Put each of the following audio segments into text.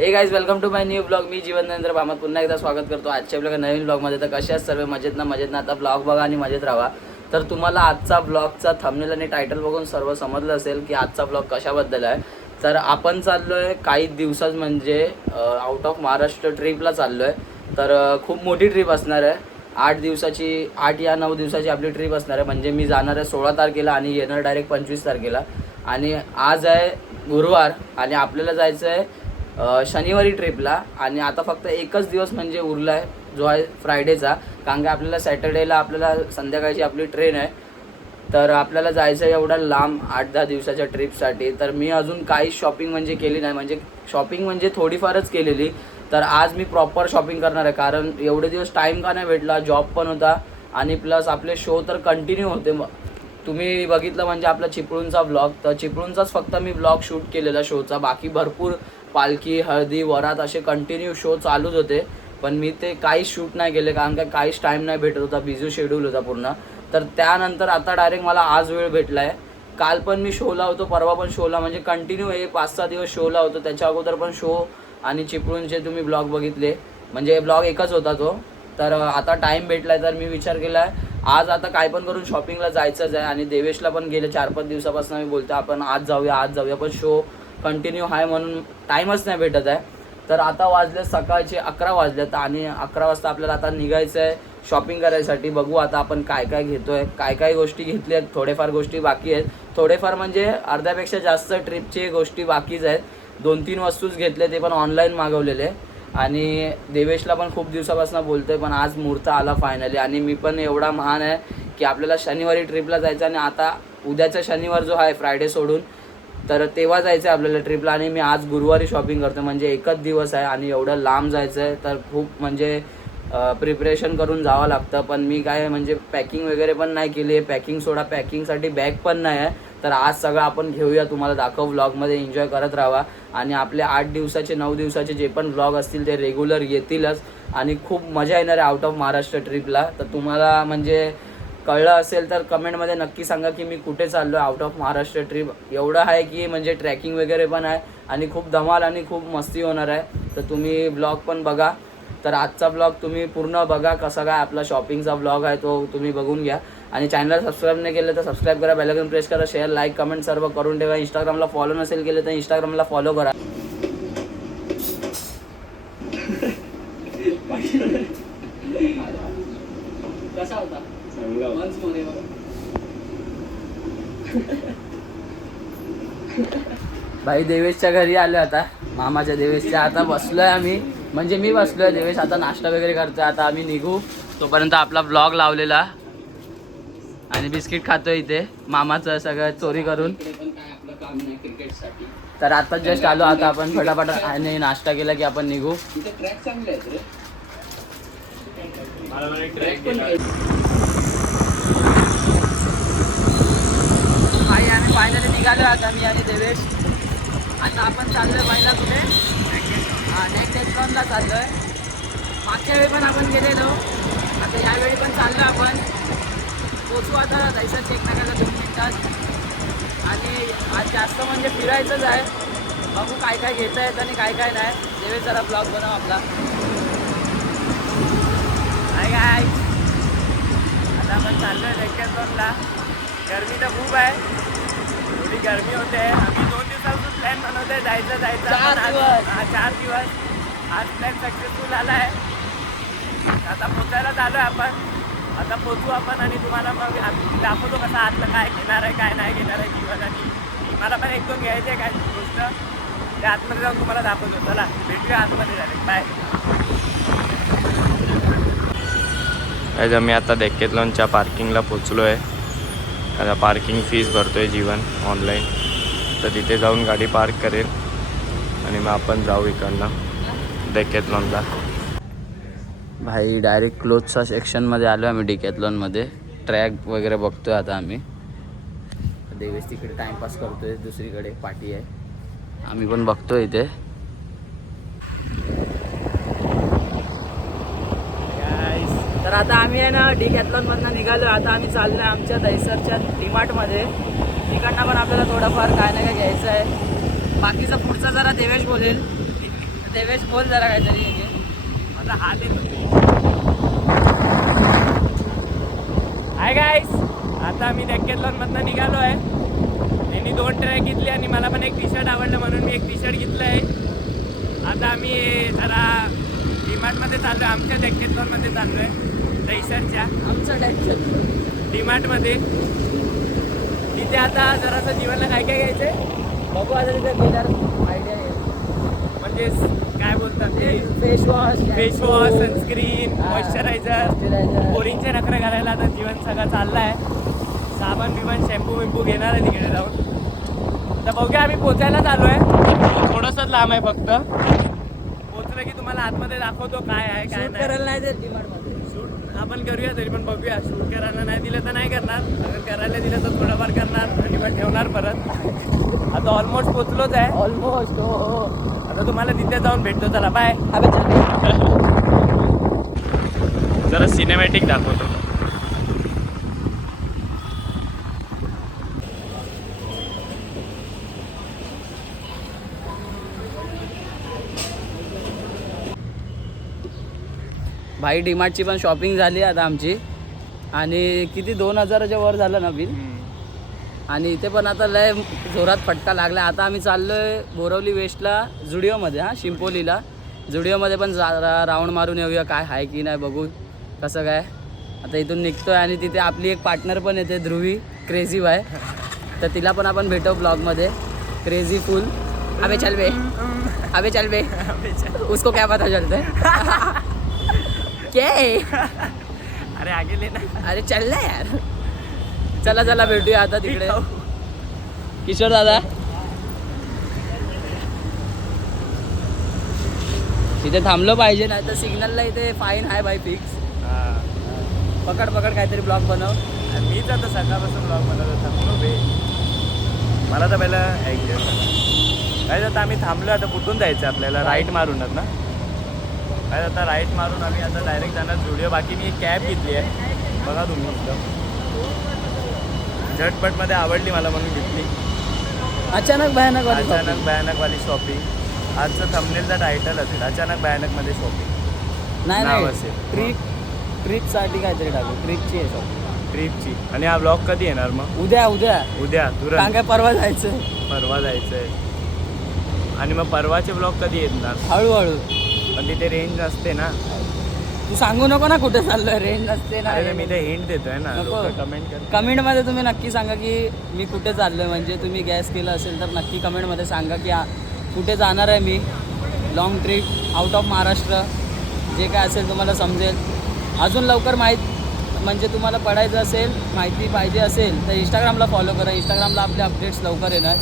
हे guys welcome to my new blog. मी जीवन नरेंद्र भामत पुन्हा एकदा स्वागत करतो आजच्या आपल्या नवीन ब्लॉगमध्ये. तर कशा सर्व मजेत ना आता ब्लॉग बघा आणि मजेत राहा. तर तुम्हाला आजचा ब्लॉगचा थंबनेल आणि टायटल बघून सर्व समजलं असेल की आजचा ब्लॉग कशाबद्दल आहे. तर आपण चाललो आहे काही दिवसात म्हणजे आउट ऑफ महाराष्ट्र ट्रिपला चाललो आहे. तर खूप मोठी ट्रिप असणार आहे. 8 या 9 दिवसाची आपली ट्रिप असणार आहे. म्हणजे मी जाणार आहे 16 तारखेला आणि येणार डायरेक्ट 25 तारखेला. आणि आज आहे गुरुवार आणि आपल्याला जायचं आहे शनिवारी ट्रिपला. आणि आता फक्त एकच दिवस म्हणजे उरला आहे जो आहे फ्रायडेचा. कारण की आपल्याला सॅटर्डेला आपल्याला संध्याकाळची आपली ट्रेन आहे. तर आपल्याला जायचं आहे एवढा लांब 8-10 दिवसाच्या ट्रिपसाठी. तर मी अजून काहीच शॉपिंग म्हणजे केली नाही. म्हणजे शॉपिंग म्हणजे थोडीफारच केलेली. तर आज मी प्रॉपर शॉपिंग करणार आहे. कारण एवढे दिवस टाईम का नाही भेटला, जॉब पण होता आणि प्लस आपले शो तर कंटिन्यू होते. तुम्ही बघितलं म्हणजे आपला चिपळूणचा ब्लॉग, तर चिपळूणचाच फक्त मी ब्लॉग शूट केलेला शोचा. बाकी भरपूर पालखी, हळदी, वरात असे कंटिन्यू शो चालूच होते. पण मी ते काहीच शूट नाही केले कारण का काहीच टाईम नाही भेटत होता. बिझी शेड्यूल होता पूर्ण. तर त्यानंतर आता डायरेक्ट मला आज वेळ भेटला आहे. काल पण मी शोला होतो, परवा पण शोला, म्हणजे कंटिन्यू हे 5-6 दिवस शोला होतो. त्याच्या अगोदर पण शो आणि चिपळूणचे तुम्ही ब्लॉग बघितले, म्हणजे ब्लॉग एकच होता तो. तर आता टाईम भेटला आहे तर मी विचार केला आहे आज आता काय पण करून शॉपिंगला जायचंच आहे. आणि देवेशला पण गेले 4-5 दिवसापासून मी बोलतो आपण आज जाऊया पण शो कंटिन्यू आहे म्हणून टाईमच नाही भेटत आहे. तर आता वाजले सकाळचे 11 वाजलेत आणि 11 वाजता आपल्याला आता निघायचं आहे शॉपिंग करायसाठी. बघू आता आपण काय काय घेतो आहे. काय गोष्टी घेतल्या आहेत, थोडेफार गोष्टी बाकी आहेत. थोडेफार म्हणजे अर्ध्यापेक्षा जास्त ट्रिपची गोष्टी बाकीच आहेत. 2-3 वस्तूच घेतले, ते पण ऑनलाईन मागवलेले. आणि देवेशला पण खूप दिवसापासून बोलतोय पण आज मुहूर्त आला फायनली. आणि मी पण एवढा महान आहे की आपल्याला शनिवारी ट्रिपला जायचं आणि आता उद्याचा शनिवार जो आहे फ्रायडे सोडून तर तेव्हा जायचं आहे आपल्याला ट्रिपला. आणि मी आज गुरुवारी शॉपिंग करतो म्हणजे एकच दिवस आहे आणि एवढं लांब जायचं आहे तर खूप म्हणजे प्रिपरेशन करून जावं लागतं. पण मी काय म्हणजे पॅकिंग वगैरे पण नाही केली आहे. पॅकिंगसाठी बॅग पण नाही आहे. तर आज सगळं आपण घेऊया, तुम्हाला दाखव, व्लॉगमध्ये एन्जॉय करत राहा. आणि आपले 8 दिवसाचे 9 दिवसाचे जे पण व्लॉग असतील ते रेग्युलर येतीलच. आणि खूप मजा येणार आहे आउट ऑफ महाराष्ट्र ट्रिपला. तर तुम्हाला म्हणजे कळलं असेल तर कमेंटमध्ये नक्की सांगा की मी कुठे चाललो आहे. आउट ऑफ महाराष्ट्र ट्रिप एवढं आहे की म्हणजे ट्रॅकिंग वगैरे पण आहे आणि खूप धमाल आणि खूप मस्ती होणार आहे. तर तुम्ही ब्लॉग पण बघा. तर आजचा ब्लॉग तुम्ही पूर्ण बघा, कसा काय आपला शॉपिंगचा ब्लॉग आहे तो तुम्ही बघून घ्या. आणि चॅनलला सबस्क्राईब नाही केलं तर सबस्क्राईब करा, बेल आयकॉन प्रेस करा, शेअर, लाईक, कमेंट सर्व करून ठेवा. इंस्टाग्रामला फॉलो नसेल केलं तर इंस्टाग्रामला फॉलो करा. कसा होता भाई? देवेशच्या घरी आलो आता, मामाच्या देवेशच्या. आता बसलोय आम्ही, म्हणजे मी बसलोय, देवेश आता नाश्ता वगैरे करतोय. आता आम्ही निघू, तोपर्यंत आपला ब्लॉग लावलेला आणि बिस्किट खातोय इथे मामाचं सगळं चोरी करून. तर आता जस्ट आलो, आता आपण फटाफट आणि नाश्ता केला की आपण निघू. आई आम्ही फायनली निघालो आता, मी आणि देवेश. आता आपण चाललोय पहिला कुठे, नेक्स्ट एक्सॉनला चाललोय. मागच्या वेळी पण आपण गेलेलो, आता यावेळी पण चाललो आपण. पोचू आता जायचं चेक नाकायला 2 मिनिटात. आणि आज जास्त म्हणजे फिरायचंच आहे. बघू काय काय घेता येत आणि काय काय नाही. देवेश जरा ब्लॉग बनव आपला. हाय काय, आता आपण चाललोय नेक्स्ट एक्सॉनला. गरमी तर खूप आहे, थोडी गरमी होते. आम्ही 2 दिवसापासून प्लॅन बनवतोय जायचं 4 दिवस. आज प्लॅन सक्सेसफुल आला आहे. आता पोचायला चालू आहे आपण. आता पोचू आपण आणि तुम्हाला मग दाखवतो कसं आतलं काय घेणार आहे काय नाही घेणार आहे जीवन. आणि मला पण 1-2 घ्यायचं आहे काय गोष्ट, त्या आतमध्ये जाऊन तुम्हाला दाखवतो. चला भेटूया आतमध्ये डायरेक्ट. बाय. मी आता डेक्कॅथलॉनच्या पार्किंगला पोचलो आहे. आता पार्किंग फीस भरतो आहे जीवन ऑनलाईन. तर तिथे जाऊन गाडी पार्क करेल आणि मग आपण जाऊ इकडनं डेक्कॅथलॉनला. भाई डायरेक्ट क्लोथच्या सेक्शनमध्ये आलो आम्ही डेक्कॅथलॉनमध्ये. ट्रॅक वगैरे बघतोय आता आम्ही. देवेश तिकडे टाईमपास करतोय, दुसरीकडे पार्टी आहे, आम्ही पण बघतोय इथे. तर आता आम्ही आहे ना डेक्कॅथलॉनमधनं निघालो. आता आम्ही चाललो आहे आमच्या दहिसरच्या डीमार्टमध्ये. तिकडनं पण आपल्याला थोडंफार काय ना काय घ्यायचं आहे. बाकीचा पुढचा जरा देवेश बोलेल. देवेश बोल जरा काहीतरी. माझा हात येतो. हाय गाईस, आता आम्ही डेक्कॅथलॉन मधनं निघालो आहे. त्यांनी 2 ट्रॅक घेतली आणि मला पण एक टी शर्ट आवडलं म्हणून मी एक टी शर्ट घेतलं आहे. आता आम्ही जरा डीमार्टमध्ये चाललो आहे. आमच्या डेक्कॅथलॉनमध्ये चाललो आहे दहीसरच्या आमचं डीमार्टमध्ये. तिथे आता जरासं जीवनला काय काय घ्यायचं आहे बघू. आता तिथे गेल्यावर आयडिया आहे. म्हणजे काय बोलतात ते फेसवॉश सनस्क्रीन, मॉइश्चरायझर. पोरींचे नखरे घालायला आता जीवन सगळं चाललं आहे. साबण बिबण शॅम्पू घेणार आहे तिकडे जाऊन. तर बघूया आम्ही पोचायलाच आलो आहे. थोडंसंच लांब आहे फक्त. पोचलं की तुम्हाला आतमध्ये दाखवतो काय आहे काय नाही. करायला नाही देत डीमार्टमध्ये. शूट आपण करूया तरी पण बघूया. शूट करायला नाही दिलं तर नाही करणार. अगर करायला दिलं तर थोडंफार करणार आणि मग ठेवणार परत. आता ऑलमोस्ट पोचलोच आहे. ऑलमोस्ट. हो. आता तुम्हाला तिथे जाऊन भेटतो. चला बाय. जरा सिनेमॅटिक दाखवतो. भाई डीमार्टची पण शॉपिंग झाली आता आमची. आणि किती 2000च्या वर झालं ना बिल. आणि इथे पण आता लय जोरात फटका लागला. आता आम्ही चाललोय बोरवली वेस्टला जुडिओमध्ये. शिंपोलीला जुडिओमध्ये पण राऊंड मारून येऊया. काय आहे की नाही बघू कसं काय. आता इथून निघतोय आणि तिथे आपली एक पार्टनर पण येते ध्रुवी क्रेझी बाय. तर तिला पण आपण भेटू ब्लॉगमध्ये. क्रेझी फुल. अबे चल बे उसको क्या पता चलता है. क्या अरे आगे लेना. अरे चल ना यार. चला भेटूया आता तिकडे. किशोर दादा इथे थांबलो पाहिजे नाही तर सिग्नलला इथे फाईन आहे बाई फिक्स. पकड काहीतरी ब्लॉग बनव. मीच आता सकाळपासून ब्लॉग बनवत थांबलो बे. मला तर पहिला काय आता आम्ही थांबलो. आता कुठून जायचं आपल्याला. राईट मारूनच ना. काय आता राईट मारून आम्ही आता डायरेक्ट जाणार जुडिओ. बाकी मी एक कॅब घेतली आहे बघा तुम्ही. झटपटमध्ये आवडली मला म्हणून घेतली. अचानक भयानकवाली शॉपिंग. आजचं थंबनेलचा टायटल असेल अचानक भयानकमध्ये शॉपिंग. नाही असेल ट्रिपसाठी काहीतरी टाकू. ट्रिपची आहे शॉपिंग. ट्रिपची. आणि हा ब्लॉग कधी येणार मग. उद्या तुरंत. काय परवा जायचं. परवा जायचंय. आणि मग परवाचे ब्लॉग कधी येणार. हळूहळू. पण तिथे रेंज नसते ना. तू सांगू नको ना कुठे चाललोय. रेंज नसते ना. अरे मी ते हिंट देतोय ना. कमेंटमध्ये तुम्ही नक्की सांगा की मी कुठे चाललोय. म्हणजे तुम्ही गॅस केलं असेल तर नक्की कमेंटमध्ये सांगा की कुठे जाणार आहे मी. Long trip out of Maharashtra जे काय असेल तुम्हाला समजेल. अजून लवकर म्हणजे तुम्हाला पडायचं असेल माहिती पाहिजे असेल तर इंस्टाग्रामला फॉलो करा. इंस्टाग्रामला आपले अपडेट्स लवकर येणार.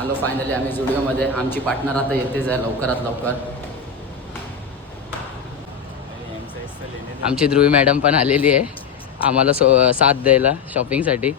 आलो फायनली आम्ही जुडिओमध्ये. आमची पार्टनर आता येतेच आहे लवकरात लवकर. आमची ध्रुवी मॅडम पण आलेली आहे आम्हाला साथ द्यायला शॉपिंगसाठी.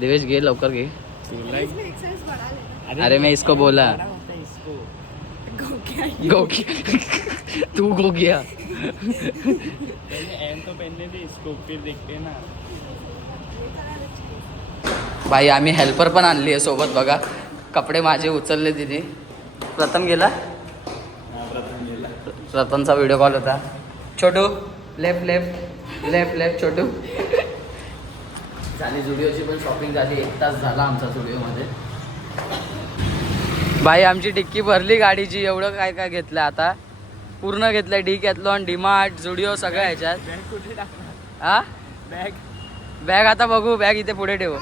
देवेश घे लवकर घे. अरे मैं इसको बोला तू गो गया. भाई आम्ही हेल्पर पण आणली आहे सोबत बघा. कपडे माझे उचलले तिने. प्रथम गेला. रतनचा व्हिडिओ कॉल होता. छोटू लेफ्ट छोटू. झाली जुडिओची पण शॉपिंग झाली. 1 तास झाला आमचा जुडिओमध्ये. भाई आमची टिक्की भरली गाडीची. एवढं काय काय घेतलं आता. पूर्ण घेतलंय. डीकॅथलॉन, डीमार्ट, जुडिओ सगळ्या ह्याच्यात. हा बॅग आता बघू. बॅग इथे पुढे ठेवू.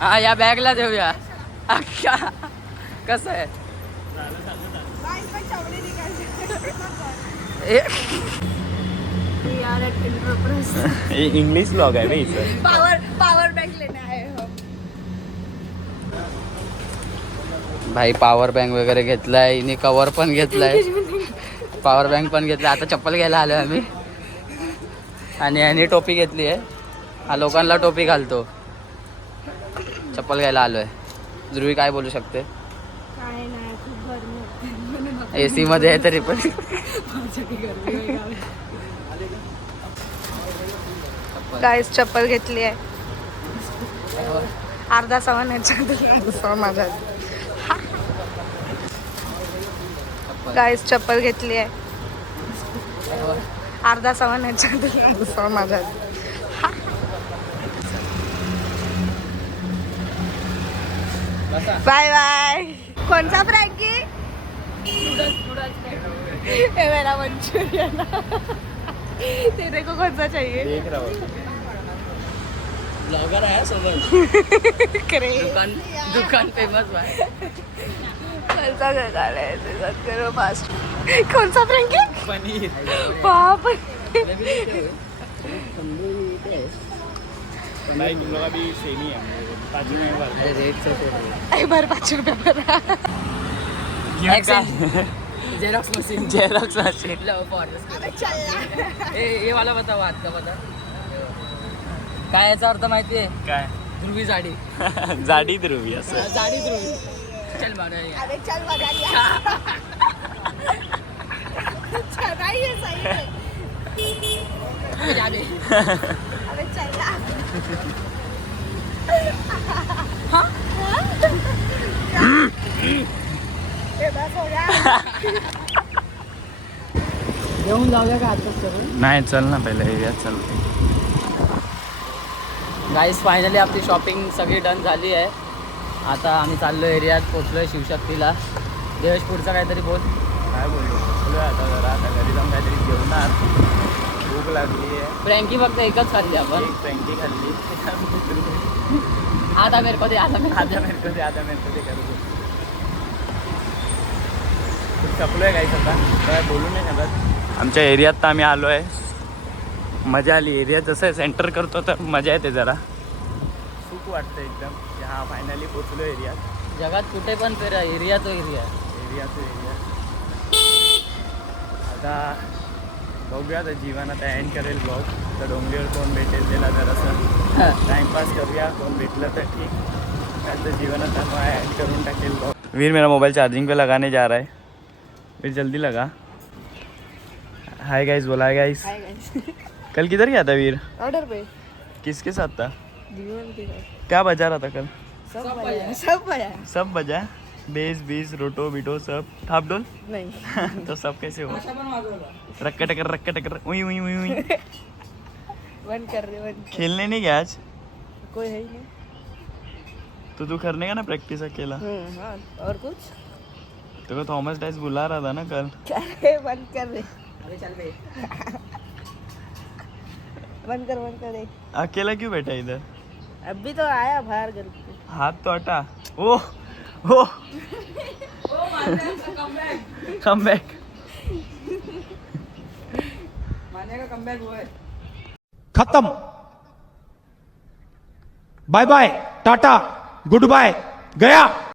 हा या बॅगला देऊया. कसं आहे. इंग्लिश ब्लॉग आहे भाई. पावर बैंक लेना है भाई पॉवर बँक वगैरे घेतलाय. इने कवर पण घेतलाय. पॉवर बँक पण घेतलाय. आता चप्पल घ्यायला आलोय आम्ही. आणि याने टोपी घेतली आहे. हा लोकांना टोपी घालतो. चप्पल घ्यायला आलोय. ध्रुवी काय बोलू शकते. AC मध्ये आहे तरी पण. गाईस चप्पल घेतली आहे अर्धा सामान ह्याच्यात माझ्या गाईस चप्पल घेतली आहे अर्धा सामान ह्याच्यात माझ्या बाय बाय कोणता फ्रँकी ये मेरा मंचूरियन तेरे को कौन सा चाहिए ब्लॉगर आहे सोबत करे दुकान फेमस आहे कौन सा करो फास्ट कौन सा फ्रँकी पनीर बाप भाई तुम लोग अभी सेम ही है 5 में भर आई भर 5 रुपये भरा जेरॉक्स मशीन अबे चल ये वाला बताओ हात का बता काय याचा अर्थ माहितीये काय ध्रुवी साडी जाडी ध्रुवी असं साडी ध्रुवी चल मारूया अबे चल मजा लिया चल नहीं है सही है अबे चल ना ये बस हो गया घेऊन जाऊया का आताच करून नाही चल ना पहिले एरियात चल गाईस फायनली आपली शॉपिंग सगळी डन झाली आहे आता आम्ही चाललो एरियात पोचलोय शिवशक्तीला देवेश पुढचा काहीतरी बोल काय बोलूया आता जरा आता घरी जाऊन काहीतरी जेवणार भूक लागली आहे फ्रँकी फक्त एकच खाल्ली आपण एक फ्रँकी खाल्ली आता मेरे को दे आता मेरे आधा मेरे को दे करू सपलोय काही आता काय बोलू नाही शकत आमच्या एरियात तर आम्ही आलो आहे मजा आली एरिया जसं सेंटर करतो तर मजा येते जरा सुख वाटतं एकदम की हा फायनली पोचलो एरियात जगात कुठे पण फिरा एरिया तो एरिया एरिया तो एरिया आता बघूया आता जीवनात एंड करेल ब्लॉग तर डोंगरीवर कोण भेटेल त्याला जरासं टाइमपास करूया कोण भेटलं तर ठीक आता जीवनात एंड करून टाकेल ब्लॉग वीर मेरा मोबाइल चार्जिंग पे लगाने जा रहा है फिर जल्दी लगा हाय गाइस बोला हाय गाइस कल किधर गया था वीर ऑर्डर पे किसके साथ था जीवन के साथ क्या बजा रहा था कल सब बजा सब बजा बेस बीस रोटो बिटो सब थाप डोल नहीं तो सब कैसे हो रक्का टकर उई उई उई उई बंद कर खेलने नहीं गया आज कोई है ही नहीं तो तू करने का ना प्रैक्टिस अकेला हाँ और कुछ तेरे को थॉमस डाइस बुला रहा था ना कल क्या है बंद कर दे अरे चल बे बंद कर दे अकेला क्यों बैठा इधर अभी तो आया बाहर घर पे हाथ तो हटा ओह ओह कम बैक मान्य का कमबॅक हुआ है खत्म bye bye tata goodbye गया